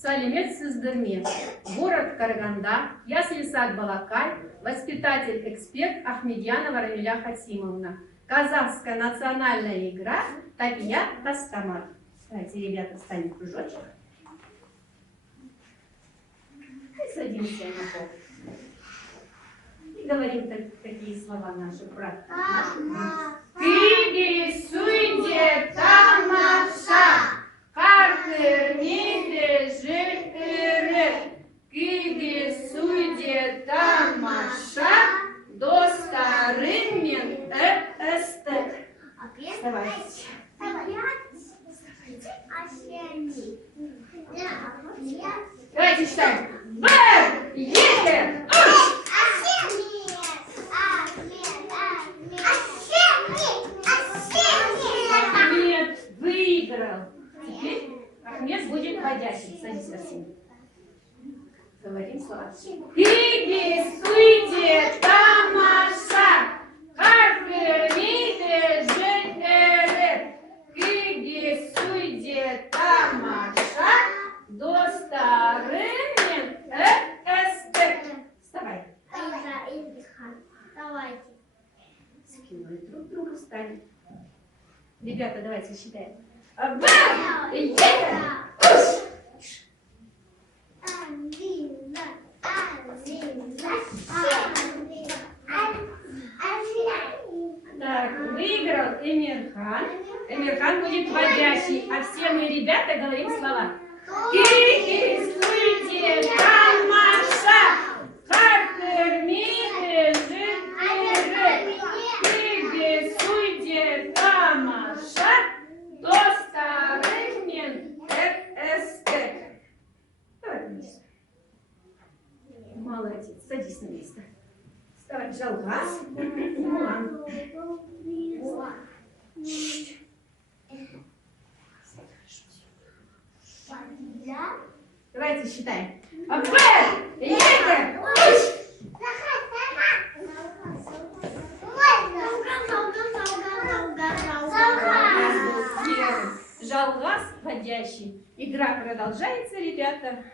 Салимет Сыздырме, город Караганда, ясли-сад Балакай, воспитатель-эксперт Ахмедьянова Рамиля Хасимовна. Казахская национальная игра Такия Тастамар. Давайте, ребята, встанем в кружочек. И садимся на пол. И говорим такие слова наши, брат. Киги суйде тамаша, картер миде жиры, киги суйде тамаша, достарын мен эстек. Вставайте. Давайте читаем. Б, Е, Ахмед выиграл. Теперь Ахмед будет водящим. Садись, Арсений. Говорим слова. Киги суйте тамаша, харфермиде жиры, киги суйте тамаша, достарын мен эстек. Вставай. Давайте. Спиной друг друга встали. Ребята, давайте считаем. Б, Е, Так, выиграл Эмирхан. Эмирхан будет водящий, а все мы, ребята, говорим слова. Киги суйте тамаша, хартер миде жиры, киги суйте тамаша, достарын мен эстек. Давай вниз. Молодец, садись на место. Вставай, Жалгас. Давайте считаем. Б, Е, Жалгас водящий. Игра продолжается, ребята.